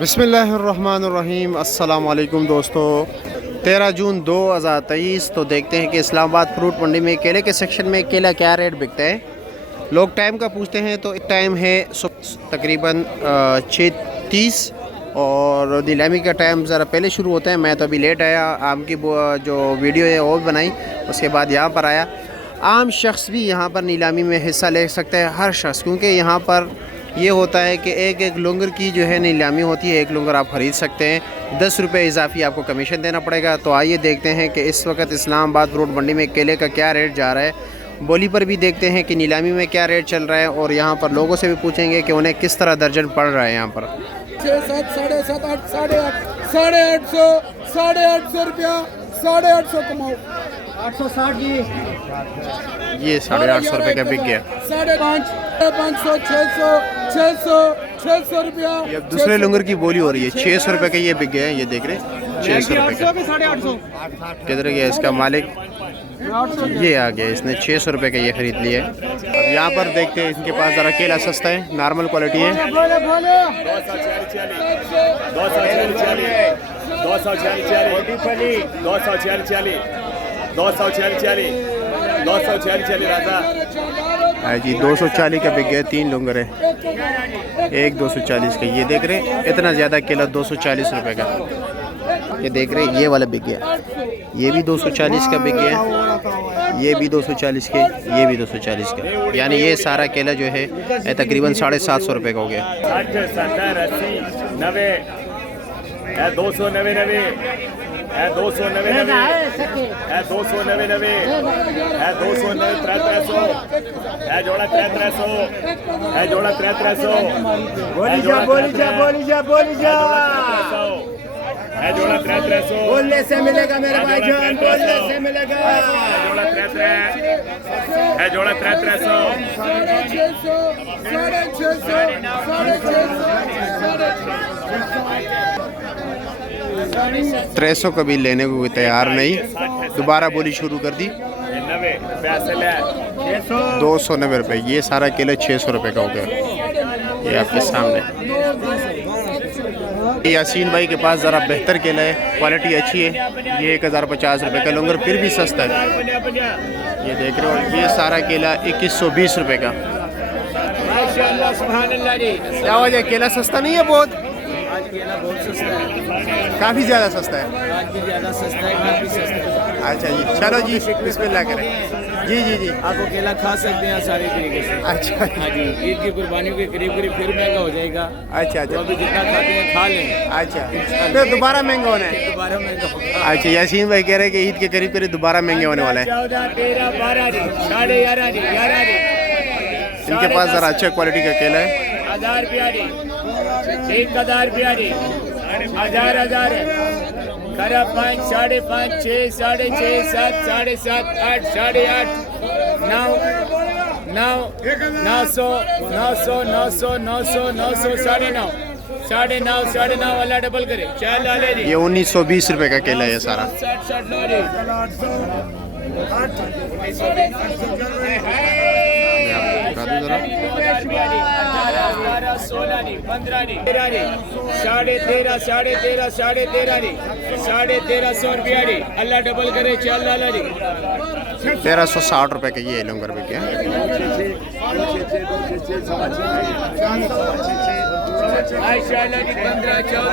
बिस्मिल्लाहिर्रहमानिर्रहीम। अस्सलाम वालेकुम दोस्तों। 13 जून 2023। तो देखते हैं कि इस्लामाबाद फ्रूट मंडी में केले के सेक्शन में केला क्या रेट बिकता है। लोग टाइम का पूछते हैं तो टाइम है तकरीबन 6:30 और नीलामी का टाइम ज़रा पहले शुरू होता है। मैं तो अभी लेट आया, आम की जो वीडियो है वो बनाई, उसके बाद यहाँ पर आया। आम शख्स भी यहाँ पर नीलामी में हिस्सा ले सकता है, हर शख्स, क्योंकि यहाँ पर ये होता है कि एक एक लुंगर की जो है नीलामी होती है। एक लुंगर आप ख़रीद सकते हैं, 10 रुपये इजाफी आपको कमीशन देना पड़ेगा। तो आइए देखते हैं कि इस वक्त इस्लामाबाद फ्रूट मंडी में केले का क्या रेट जा रहा है। बोली पर भी देखते हैं कि नीलामी में क्या रेट चल रहा है, और यहाँ पर लोगों से भी पूछेंगे कि उन्हें किस तरह दर्जन पड़ रहा है। यहाँ पर 6, 7, 7.5, 8, 8.5, 850 रुपया, 850 कमाओ। 860 ये 850 रुपये का बिक गया। 550, 500, 600, 600, 600 रुपया। ये दूसरे लुंगर की बोली हो रही है। 600 रुपये का ये बिक गया है, ये देख रहे हैं 600 रुपये का। 850 किधर गया इसका मालिक? ये आ गया, इसने 600 रुपये का ये ख़रीद लिया है। अब यहाँ पर देखते हैं, इनके पास ज़रा केला सस्ता है, नॉर्मल क्वालिटी है। 240 का बिक गया। 3 लुंगर है, एक 240 का। ये देख रहे हैं इतना ज़्यादा केला 240 रुपये का। ये देख रहे हैं ये वाला बिक गया, ये भी 240 का बिक गया, ये भी 240 के, ये भी 240 का। यानी ये सारा केला जो है तकरीबन 750 रुपये का हो गया। 70, 80, 90, 290, 290, 290, 290, 300, जोड़ा 300, जोड़ा 300, बोली जा जोड़ा 300, बोलने से मिलेगा मेरे भाईजान, बोलने से मिलेगा। जोड़ा 300, जोड़ा 300, 300 कभी लेने को कोई तैयार नहीं, दोबारा बोली शुरू कर दी। 290 रुपये, ये सारा केला 600 रुपये का हो गया। ये आपके सामने यासीन भाई के पास ज़रा बेहतर केला है, क्वालिटी अच्छी है। ये 1050 रुपये का लुंगर, फिर भी सस्ता है। ये देख रहे हो, ये सारा केला 2120 रुपये का। क्या वजह, केला सस्ता नहीं है? बहुत केला बहुत सस्ता है, काफ़ी ज़्यादा सस्ता है। आज भी ज़्यादा सस्ता है, काफ़ी सस्ता है। अच्छा जी, चलो जी, बिस्मिल्लाह करें। जी आपको केला खा सकते हैं सारी तरीके से। अच्छा हाँ जी, ईद की कुर्बानियों के करीब फिर महंगा हो जाएगा। अच्छा तो अभी जितना खाते हैं खा लें। अच्छा, तो दोबारा महंगा होना है। दोबारा महंगा होगा। अच्छा, यासीन भाई कह रहे हैं कि ईद के करीब दोबारा महंगे होने वाला है। 14, 13, 12, 11, 11, इनके पास ज़रा अच्छा क्वालिटी का केला है। 1000 रुपया, 1000 रुपया, 1000, खरा 5, 5.5, 6, 6.5, 7, 7.5, 8, 8.5, 9, 900, 900, 900, 900, 900, 9.5, 9.5 वाला डबल करे। चल डाले जी, ये 1920 रुपये का केला है ये सारा। 60 लो जी। बता दूं ज़रा। 18, 16, 15, 13.5, 13.5, 13.5 रुपया जी। अल्लाह डबल करे, चल डाला जी। 1360 रुपये का ये लुंगर बिक गया। माशाल्लाह जी, 15